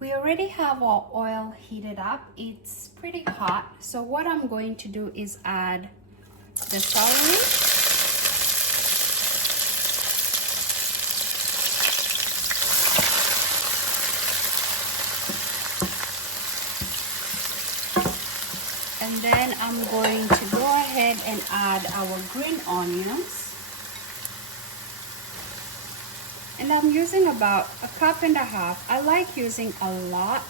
We already have our oil heated up. It's pretty hot. So what I'm going to do is add the celery. And then I'm going to go ahead and add our green onions. And I'm using about 1.5 cups. I like using a lot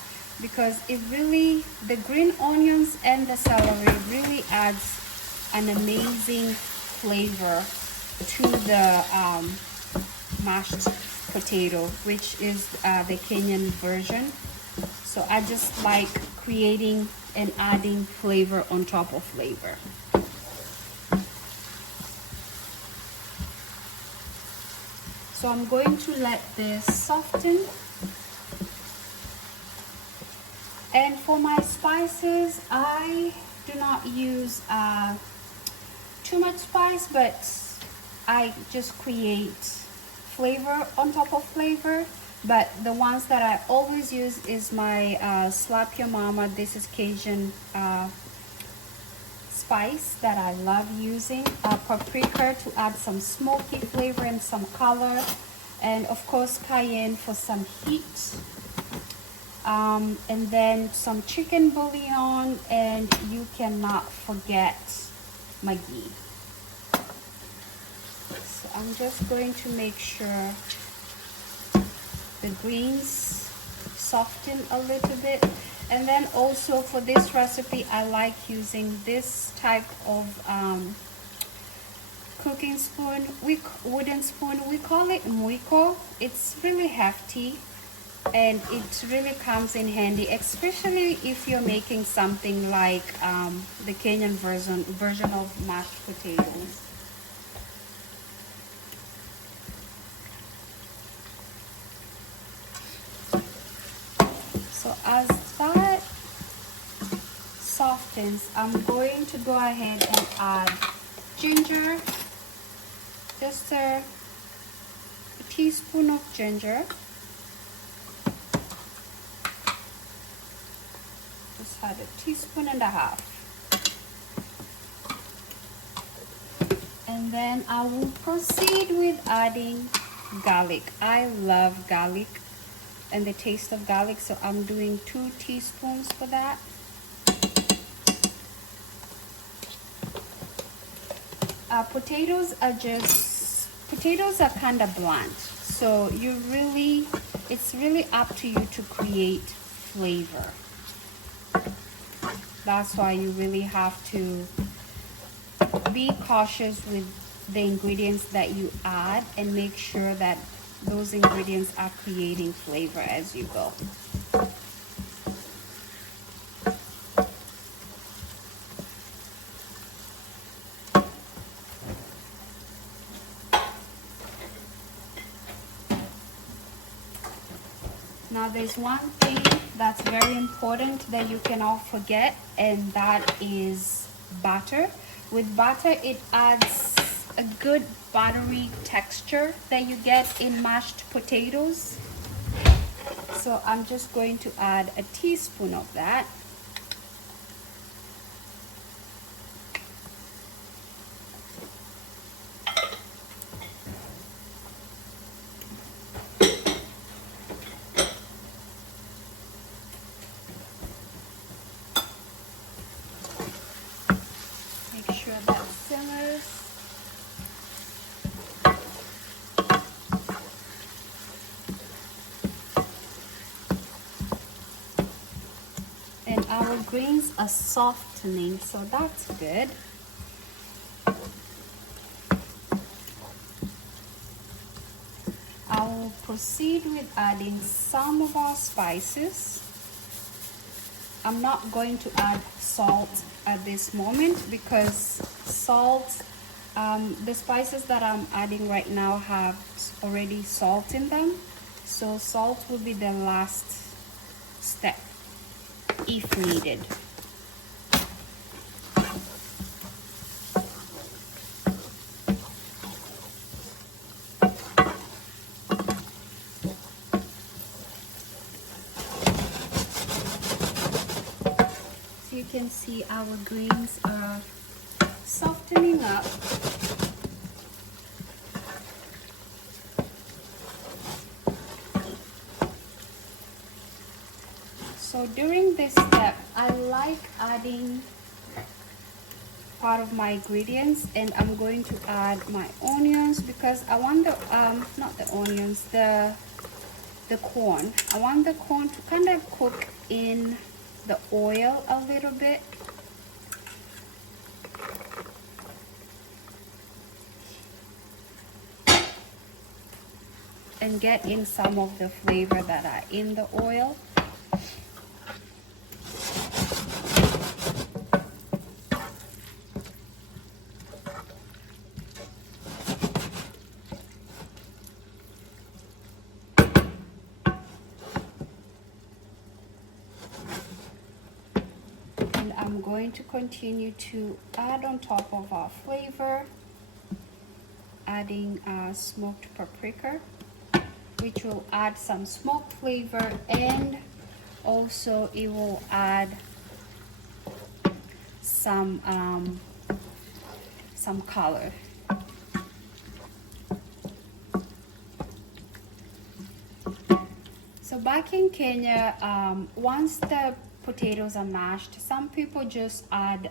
because it really, the green onions and the celery really adds an amazing flavor to the mashed potato, which is the Kenyan version. So I just like creating and adding flavor on top of flavor. So I'm going to let this soften. And for my spices, I do not use too much spice, but I just create flavor on top of flavor. But the ones that I always use is my Slap Your Mama. This is Cajun spice that I love using. Paprika to add some smoky flavor and some color, and of course cayenne for some heat, and then some chicken bouillon, and you cannot forget Maggi. So I'm just going to make sure the greens soften a little bit. And then also for this recipe, I like using this type of cooking spoon, wooden spoon. We call it Mukimo. It's really hefty and it really comes in handy, especially if you're making something like the Kenyan version of mashed potatoes. So as that softens, I'm going to go ahead and add ginger, just a teaspoon of ginger. Just add 1.5 teaspoons. And then I will proceed with adding garlic. I love garlic and the taste of garlic, so I'm doing 2 teaspoons for that. Potatoes are kind of bland, so it's really up to you to create flavor. That's why you really have to be cautious with the ingredients that you add and make sure that those ingredients are creating flavor as you go. Now there's one thing that's very important that you cannot forget, and that is butter. With butter, it adds a good buttery texture that you get in mashed potatoes. So I'm just going to add 1 teaspoon of that. Make sure that simmers. And our greens are softening, so that's good. I will proceed with adding some of our spices. I'm not going to add salt at this moment because salt, the spices that I'm adding right now have already salt in them. So salt will be the last step if needed. can see our greens are softening up. So during this step, I like adding part of my ingredients, and I'm going to add my onions because I want the not the onions, the corn. I want the corn to kind of cook in the oil a little bit. And get in some of the flavor that are in the oil. I'm going to continue to add on top of our flavor, adding smoked paprika, which will add some smoke flavor, and also it will add some color. So back in Kenya, once the potatoes are mashed, some people just add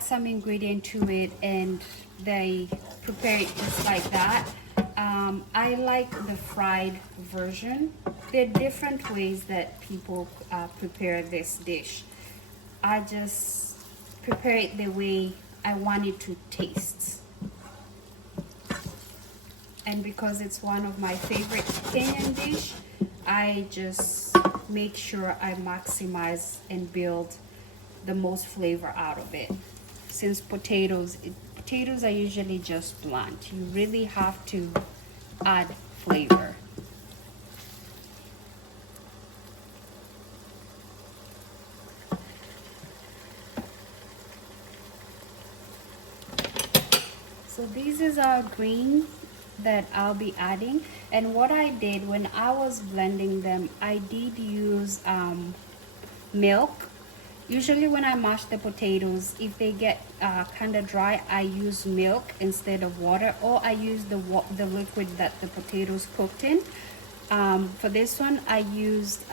some ingredient to it and they prepare it just like that. I like the fried version. There are different ways that people prepare this dish. I just prepare it the way I want it to taste. And because it's one of my favorite Kenyan dish, I just make sure I maximize and build the most flavor out of it. Since potatoes are usually just blunt, you really have to add flavor. So this is our green that I'll be adding, and what I did when I was blending them, I did use milk. Usually when I mash the potatoes, if they get kind of dry, I use milk instead of water, or I use the liquid that the potatoes cooked in. For this one, I used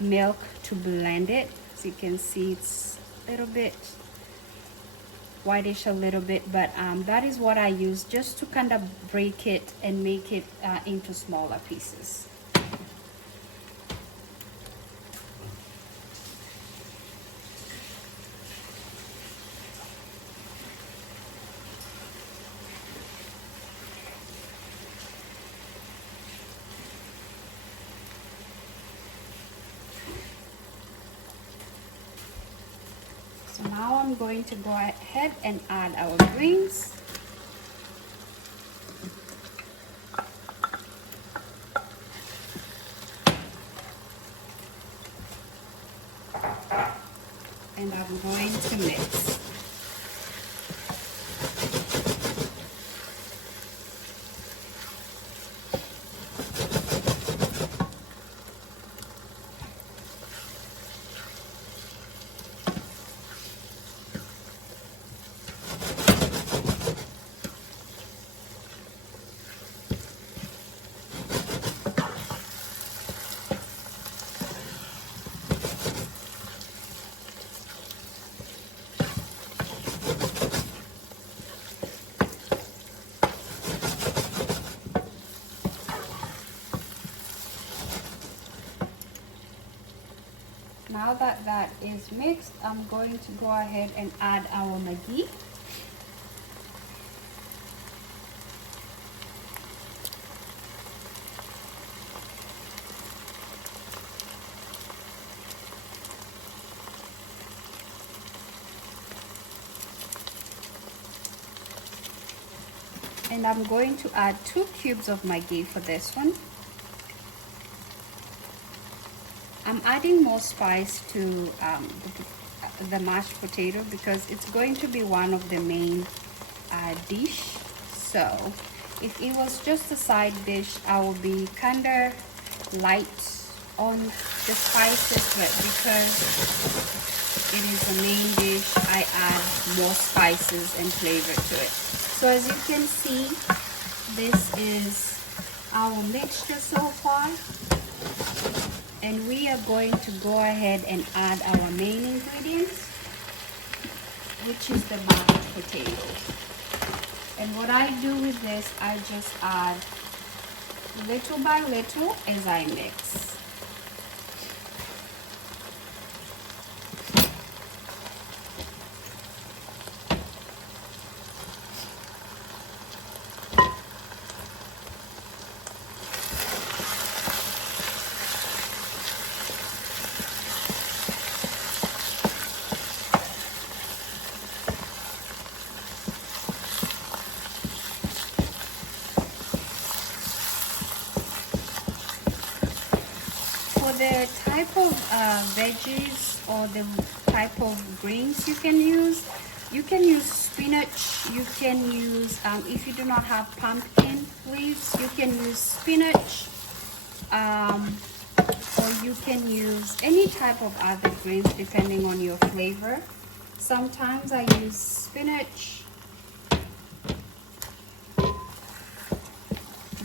milk to blend it. So you can see it's a little bit whitish a little bit, but that is what I use just to kind of break it and make it into smaller pieces. So now I'm going to go ahead and add our greens. And I'm going to mix. Now that that is mixed, I'm going to go ahead and add our Maggi. And I'm going to add 2 cubes of Maggi for this one. I'm adding more spice to the mashed potato because it's going to be one of the main dish. So if it was just a side dish, I would be kind of light on the spices, but because it is a main dish, I add more spices and flavor to it. So as you can see, this is our mixture so far, and we are going to go ahead and add our main ingredients, which is the mashed potato. And what I do with this, I just add little by little as I mix. The type of veggies or the type of greens you can use spinach. You can use, if you do not have pumpkin leaves, you can use spinach, or you can use any type of other greens depending on your flavor. Sometimes I use spinach,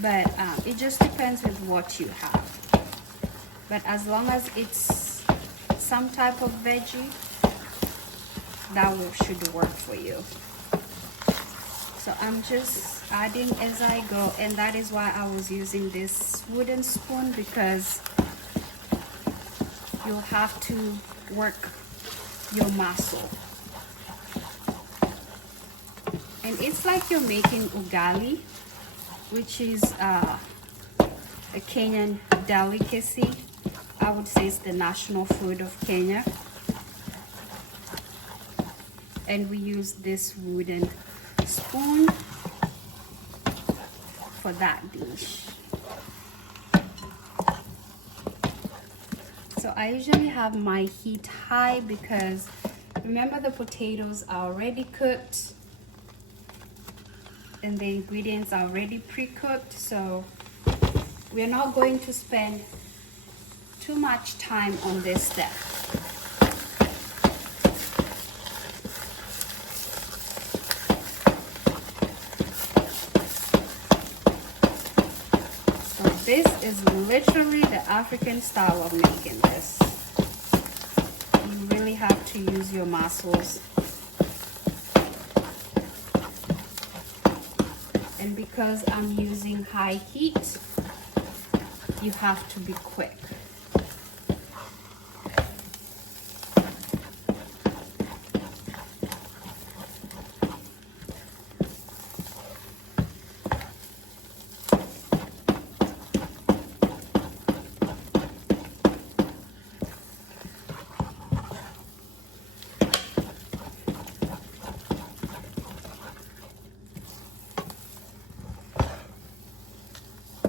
but it just depends with what you have. But as long as it's some type of veggie, that should work for you. So I'm just adding as I go, and that is why I was using this wooden spoon, because you'll have to work your muscle. And it's like you're making ugali, which is a Kenyan delicacy. I would say it's the national food of Kenya, and we use this wooden spoon for that dish. So I usually have my heat high because remember, the potatoes are already cooked and the ingredients are already pre-cooked, so we're not going to spend too much time on this step. So this is literally the African style of making this. You really have to use your muscles. And because I'm using high heat, you have to be quick.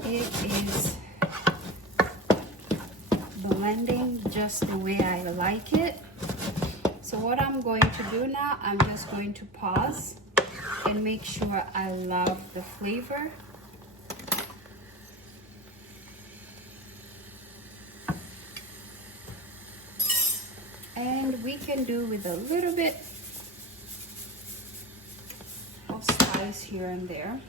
It is blending just the way I like it. So what I'm going to do now, I'm just going to pause and make sure I love the flavor. And we can do with a little bit of spice here and there.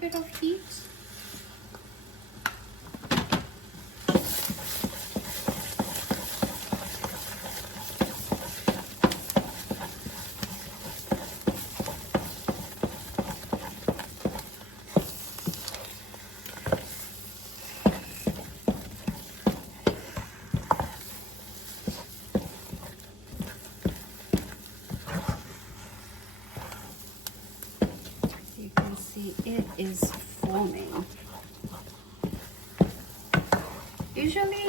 Bit of heat. You can see it is forming. Usually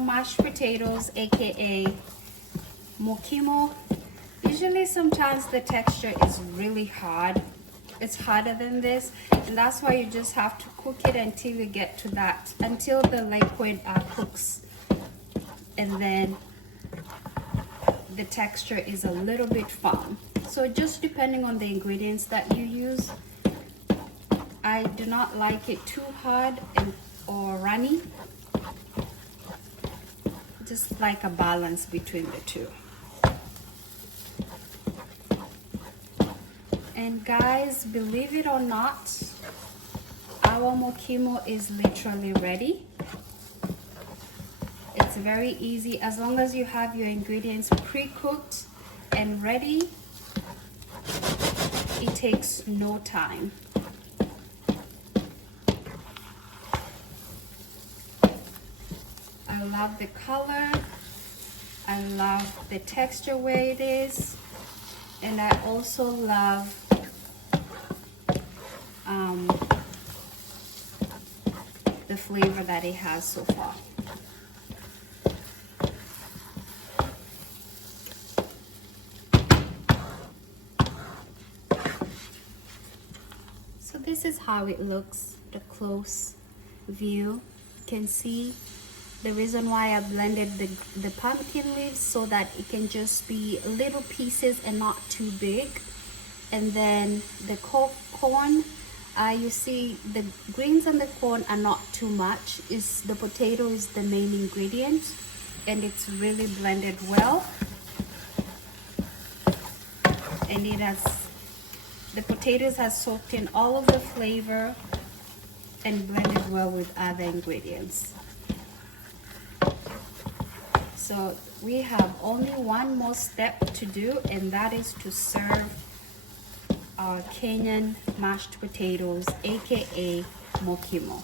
mashed potatoes, aka Mukimo, usually sometimes the texture is really hard. It's harder than this, and that's why you just have to cook it until you get to that, until the liquid cooks, and then the texture is a little bit firm. So just depending on the ingredients that you use. I do not like it too hard or runny. Just like a balance between the two. And guys, believe it or not, our mukimo is literally ready. It's very easy as long as you have your ingredients pre-cooked and ready. It takes no time. I love the color. I love the texture where it is. And I also love the flavor that it has so far. So this is how it looks, the close view. You can see the reason why I blended the pumpkin leaves so that it can just be little pieces and not too big. And then the corn, you see the greens and the corn are not too much. The potato is the main ingredient, and it's really blended well. And the potatoes has soaked in all of the flavor and blended well with other ingredients. So we have only one more step to do, and that is to serve our Kenyan mashed potatoes, aka mukimo.